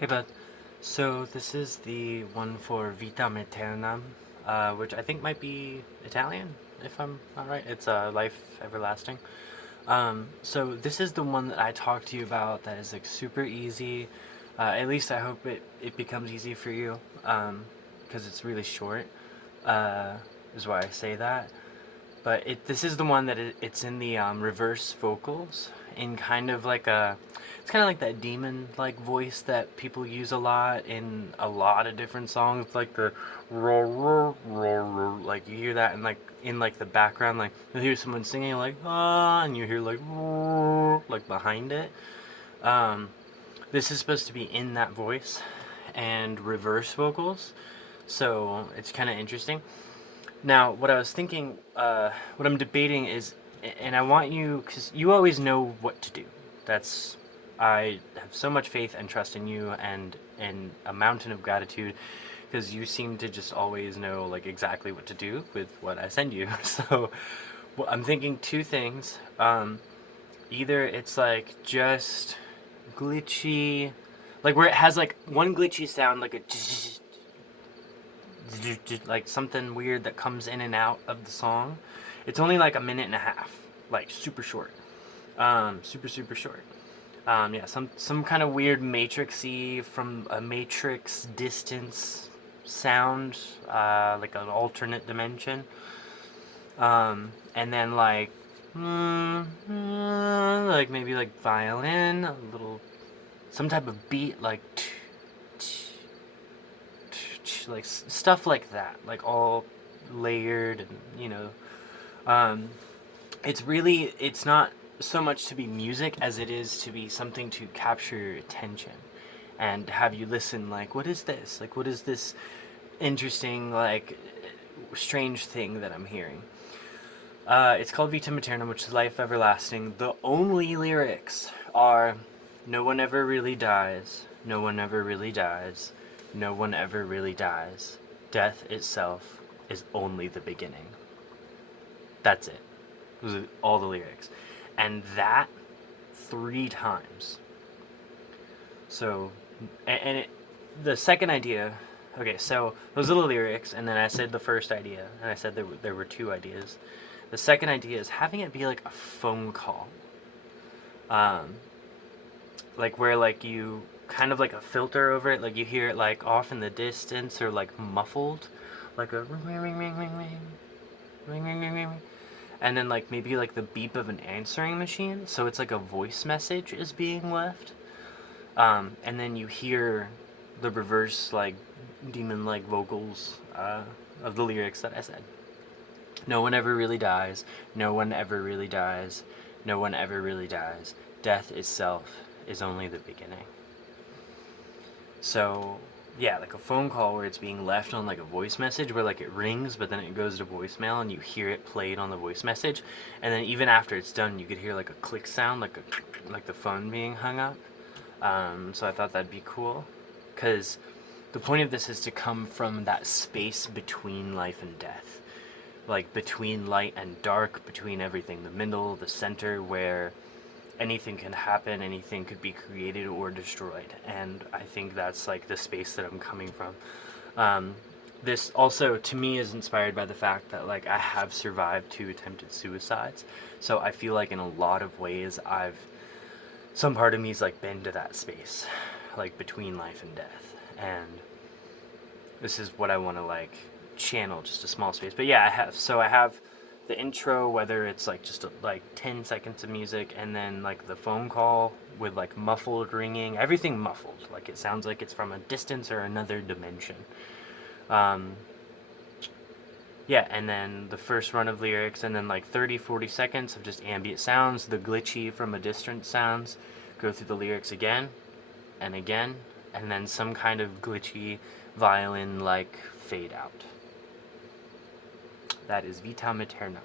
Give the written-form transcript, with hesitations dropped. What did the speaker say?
Hey bud, so this is the one for Vitam Aeternam, which I think might be Italian, if I'm not right. It's Life Everlasting. So this is the one that I talked to you about that is like super easy. At least I hope it becomes easy for you, because it's really short, uh, is why I say that. But this is the one that it's in the reverse vocals in kind of like a it's kind of like that demon like voice that people use a lot in a lot of different songs, like the roar roar roar roar, like you hear that in like the background, like you'll hear someone singing like ah, and you hear like roar, like behind it. um this is supposed to be in that voice and reverse vocals, so it's kind of interesting. Now, what I was thinking, what I'm debating is, and I want you, because you always know what to do. That's, I have so much faith and trust in you, and a mountain of gratitude, because you seem to just always know like exactly what to do with what I send you. So, well, I'm thinking two things. Either it's like just glitchy, like where it has like one glitchy sound, like a like something weird that comes in and out of the song. It's only like a minute and a half, like super short, super short. Yeah, some kind of weird matrixy from a matrix distance sound, like an alternate dimension. And then like maybe like violin, a little some type of beat like like stuff like that, like all layered, and um, it's not so much to be music as it is to be something to capture your attention and have you listen. Like, what is this? Like, what is this interesting, like, strange thing that I'm hearing? It's called Vitam Aeternam, which is life everlasting. The only lyrics are, "No one ever really dies. No one ever really dies. No one ever really dies. Death itself is only the beginning." That's it. Those are all the lyrics. And that three times. So, the second idea. Okay, so those are the lyrics, and then I said the first idea, and I said there were two ideas. The second idea is having it be like a phone call, um, like where like you kind of like a filter over it, like you hear it like off in the distance or like muffled, like a ring ring ring ring ring ring ring ring ring ring, and then like maybe like the beep of an answering machine, so it's like a voice message is being left, and then you hear the reverse like demon like vocals of the lyrics that I said. No one ever really dies. No one ever really dies. No one ever really dies. Death itself is only the beginning. So, yeah, like a phone call where it's being left on like a voice message where like it rings, but then it goes to voicemail and you hear it played on the voice message. And then even after it's done, you could hear like a click sound, like the phone being hung up. So I thought that'd be cool. Because the point of this is to come from that space between life and death, like between light and dark, between everything, the middle, the center, where anything can happen, anything could be created or destroyed. And I think that's like the space that I'm coming from. Um, this also, to me, is inspired by the fact that like I have survived two attempted suicides, so I feel like in a lot of ways some part of me's like been to that space, like between life and death, and this is what I want to like channel, just a small space. But yeah, I have the intro, whether it's like just like 10 seconds of music, and then like the phone call with like muffled ringing, everything muffled, like it sounds like it's from a distance or another dimension. um yeah, and then the first run of lyrics, and then like 30-40 seconds of just ambient sounds, the glitchy from a distance sounds go through the lyrics again and again, and then some kind of glitchy violin like fade out. That is Vitam Aeternam.